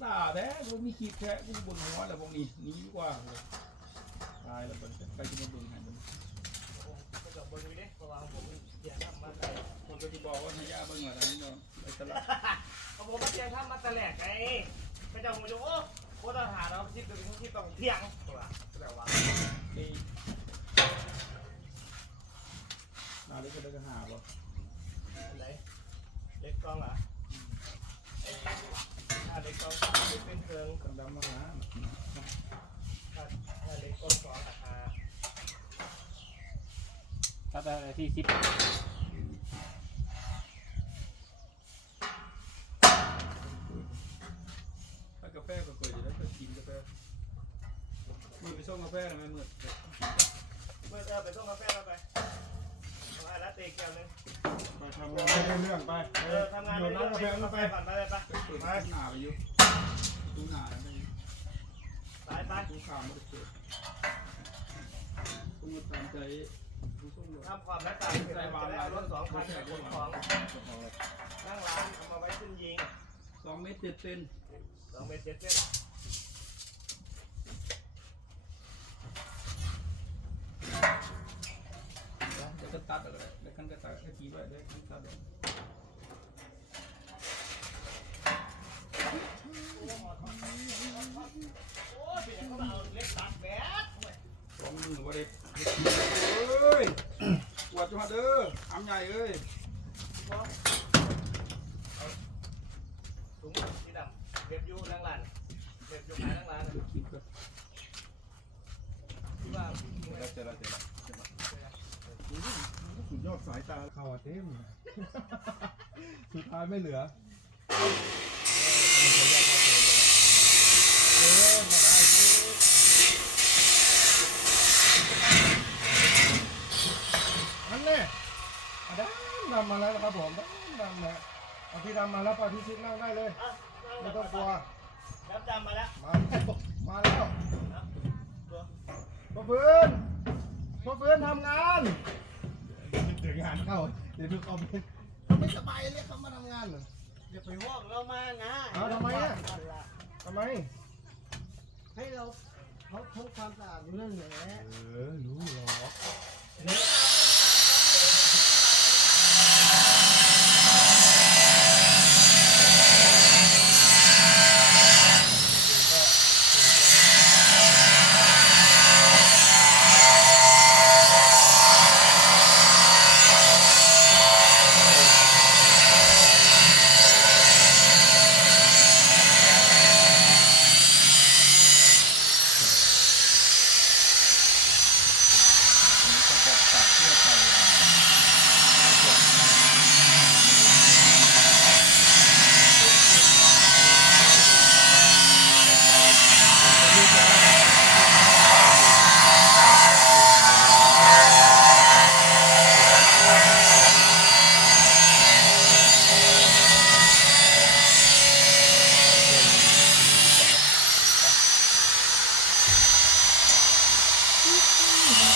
ซาแท้กูมีขีดแท้กูบนหัวแล้วพวกนี้หนีดีกว่าเลยตายแล้วเบิ่งใครจะมาเบิ่งให้มันก็จะบนนี้เด้เพราะว่าผมเสียน้ำมาคนก็จะบอกว่าให้ยาเบิ่งว่าทางนี้เนาะไปตลาดเอาผมมาเสียน้ำมาแต่แหลกไงพระเจ้าผมจะโอ้โคตรหาเราคิดถึงที่ต้องเที่ยงตัวแต่ว่าไอ้นาเล็กก็ได้ก็หาบ่ไหนเล็กกล้องอะถ้าเล็กกล้องเป็นเครื่อง กันดำมาหา ถ้าถ้าเล็กกล้องสองราคา ตัดอะไรที่สิบถ้ากาแฟก็เคยจะได้ไปกินกาแฟมือไปส่งกาแฟหน่อยไหมมือเมื่อเออไปส่งกาแฟเราไปเอาไอ้ละเตะแก้วนึงไปทำงานไม่ได้เรื่องไปเออทำงานโยนน้ำกาแฟกาลงแฟไปก่อนไปเลยไปไปเปิดประตูหน้าไปอยู่ประตูหน้าแล้วไปอยู่ไปไปประตูข้างไม่ได้เปิดต้องมาตามใจผู้ส่งรถ ทำความรักษาเสร็จแล้วจะได้เอารถสองคันกับคนของนั่งร้านเอามาไว้ขึ้นยิงสองเมตรเจ็ดเซนสองเมตรเจ็ดเส้นเดี๋ยวก็ตัดอะไรเดี๋ยวกันก็ตัดแค่ทีไว้เดี๋ยวกันตัดเอาโอ้ยเปลี่ยนเขาเอาเล็กตัดแบดสองมือว่าเด็ก ปวดจังหวะเด้ออำใหญ่เอ้ยถุงสีดำเว็บยูนั่งร้านเว็บยูขายนั่งร้านเดี๋ยวคิดก่อนที่ว่าเจอแล้วเจอแล้วสุดยอดสายตาเข้าเต็มสุดท้ายไม่เหลืออันแน่อะ ดำดำมาแล้วนะครับผมดำดำนะเอาที่ดำมาแล้วปาที่ชิดนั่งได้เลยไม่ต้องกลัวน้ำดำมาแล้ว มาแล้วมาแล้วตัวพ่อฟื้นพ่อฟื้นทำงานเดี๋ยวงานเข้าเดี๋ยวดูคอมเมนต์เขาไม่สบายเรียกเขามาทำงานเหรออย่าไปวอกเรามานะเอาทำไมอะทำไม ให้เราเขาทำความสะอาดเรื่องแหละเออรู้หรอ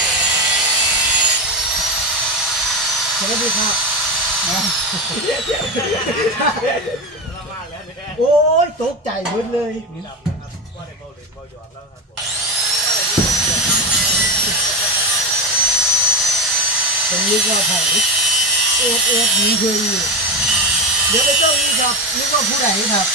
กสวัสดีครับ เรา มาแล้วเนี่ยโอ้ยตกใจเบิดเลยสีดำนะครับว่าในเบาเล่นเบาหยอกแล้วครับผมผมนึกว่าไผ่เอ็ดเอ็ดหนีเคยอยู่เดี๋ยวไปเจ้านี้ครับนึกว่าผู้ใดครับ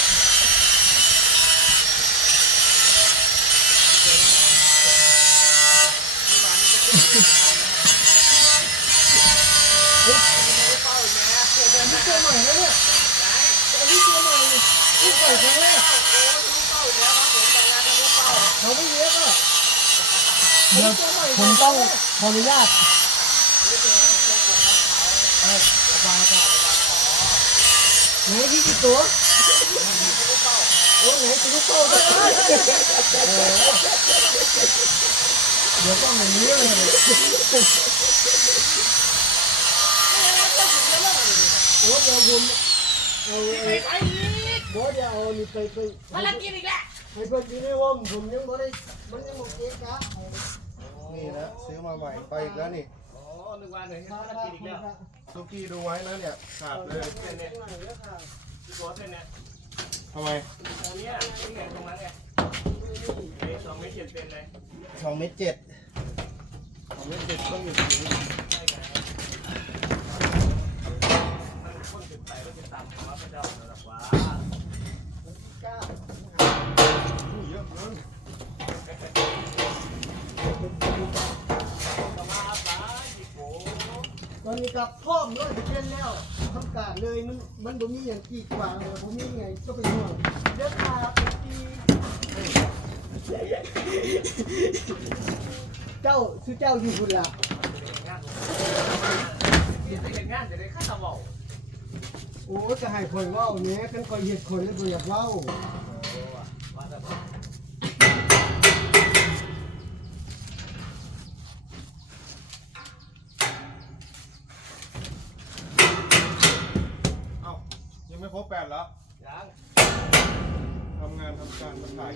เป้าอีกแล้ว นี่ตัวใหม่นะเนี่ยอันนี้ตัวใหม่นี่ใส่ครั้งแรก โอ้ทะลุเป้าอีกแล้วครับผมแต่งงานทะลุเป้า เขาไม่เย็บอะ เดี๋ยวผมต้องขออนุญาตไหนที่กี่ตัวโอ้ไหนตัวลูกโตด้วยเดี๋ยวต้องอย่างนี้เลยโอ้เดี๋ยวผมเอาไปไปบอสเดี๋ยวเอานี่ไปไปภารกิจอีกแล้ว ให้เพื่อนอยู่ในวงผมยังบ่ได้มันยังบ่เก๊กะนี่นะซื้อมาใหม่ไปอีกแล้วนี่อ๋อนึกว่าหนึ่งภารกิจอีกแล้วสุกี้ดูไว้นะเนี่ยขาดเลยเส้นเนี่ยตัวเส้นเนี่ยทำไมตอนนี้ที่เห็นตรงนั้นไงไอ้สองเมตรเจ็ดเซนเลยสองเมตรเจ็ดสองเมตรเจ็ดต้องอยู่ตรงนี้ใช่ไงมันคนจุดไปก็จะตามคำว่าพระเจ้าระดับว่าอู้เยอะเกินสมาสาจิโก ตอนนี้กับพ่อมด้วยจะเป็นแล้วทำการเลยมันมันบ่มีอย่างกีดขวาเลยบ่มีไงก็เป็นห่วงเดี๋ยวขาปีเจ้าชื่อเจ้าอยู่พุ่นล่ะงานที่จะเห็นงานจะได้ค่าตะเบาโอ้จะให้คนเว้าแหน่คันคอยเฮ็ดคนแล้วบ่อยากเว้า ว่าแต่ เอ้า ยังไม่ครบแปดแล้วยังทำงานทำการมาถ่าย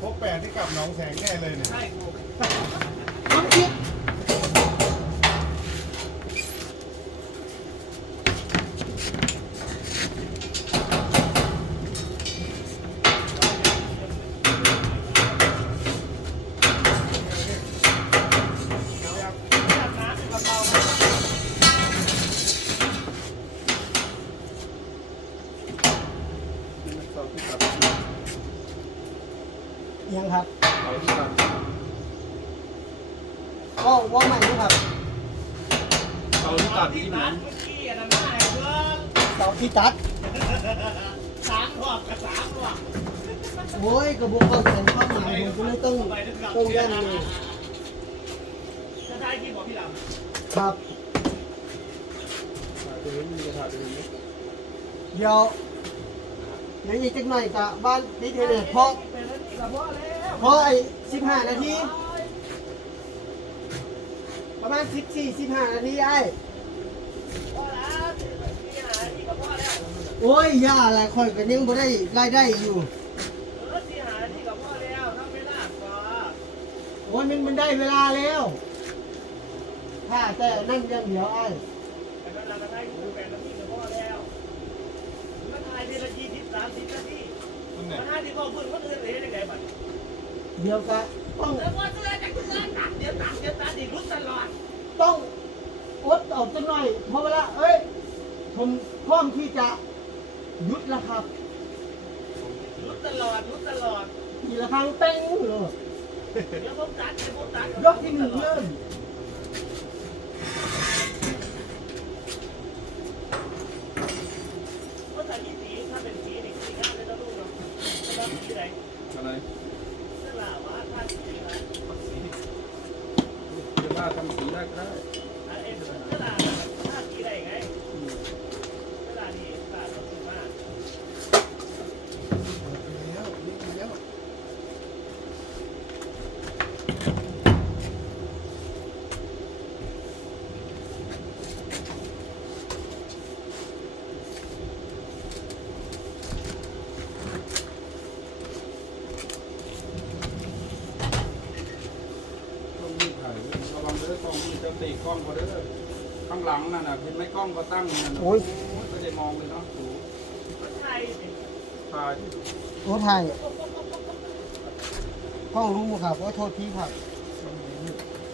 ครบแปดที่กลับหน้องแสงแน่เลยเนี่ย ใช่กูมันคิด น้ำเป็นกระเป๋า สองที่กลับ ยังครับ สองที่กลับ เว้าเว้าใหม่ดูครับ เสาที่ตัดที่ ร้า นั้น น เมื่อ กี้อันนั้นไม่เพื่อนเสาที่ตัดสามรอบกับสามรอบโอ้ยกระบอกเข้าใจความหมายผมก็เลยต้องต้องยันเลยจะได้กี่บอกพี่ลครับเดี๋ยวเดี๋ยวอีกจักหน่อยกะบ้านนิเทเนี่ยเพราะเพราะไอ้สิบห้านาทีประมาณสิบสี่สิบห้านาทีไอ้พ่อแล้วพี่หาที่กับพ่อแล้ว โอ้ยย่าหลายคนก็ยังบ่ได้รายได้อยู่เออที่หาที่กับพ่อแล้วทำไม่ได้ก่อนโอ้ยมันมันได้เวลาแล้วถ้าแต่นั่นอยังเดียวไอ้แต่เวลาจะได้กูแปดนาทีกับพ่อแล้วมันถ่ายทีละยี่สิบสามสิบนาทีนั่นแหมัละนห้าสิบกว่าพื้นมันเอื้อเลยยังไงบัดเดี๋ยวก็ต้องแล้วว่าเสื้อจะเสื้อตัดเดี๋ยวตัดเดี๋ยวตัดอีกรุ่นตลอดต้องอดออกจักหน่อยเพราะเวลาเอ้ยผมพร้อมที่จะห ยุดแล้วครับรุ่นตลอดรุ่นตลอดทีละครั้งเต้งเลยเดี๋ยวผมตัดเดี๋ยวผมตัดยกที่หนึ่งเริ่มก็แต่ยี่สีถ้าเป็นสีนี่สีงานเลยนะลูกเนาะแล้วสีไหนอะไรเสื้อลาวะถ้าสีอะไรจะว่าทำสีได้ก็ได้ อันเอ็นเสื้อลาถ้าสีอะไรไงเสื้อลาดีลาเราสีมาก แล้วนี่แล้ว ต้องมีถ่ายระวังเด้อ กล้องมันจะตีกล้องก็เด้อข้างหลังนั่นน่ะเห็นไหมกล้องก็ตั้งนั่นน่ะโอ้ยก็จะมองเลยเนาะโอ้โหก็ใช่สิถ่ายที่โอ้ไทยห้องรู้ครับว่าโทษพี่ครับ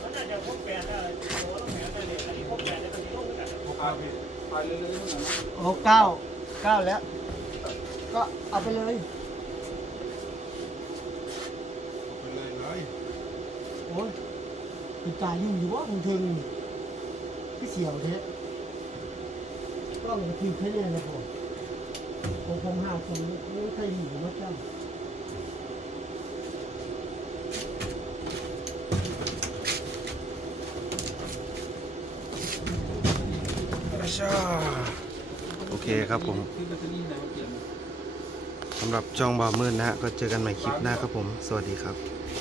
มันจะจะพบแปดได้โอ้ต้องแปดได้เลยอันนี้พบแปดได้ตอนนี้ต้องกันถ่ายถ่ายเรื่อยๆเท่านั้นโอ้เก้าเก้าแล้ว ก็เอาไปเลยไปเลยเลยโอ้ย คือจ่ายอยู่อยู่ว่าคงถึงเที่เสียวเทะต้องกระทิงแค่นี้นะผมผมผมหาคนไม่เคยหนีมาจ้ำโอเคครับผมคือเตอรี่ไหนมสำหรับจองบ่าวมืดนะฮะก็เจอกันใหม่คลิปหน้าครับผม สวัสดีครับ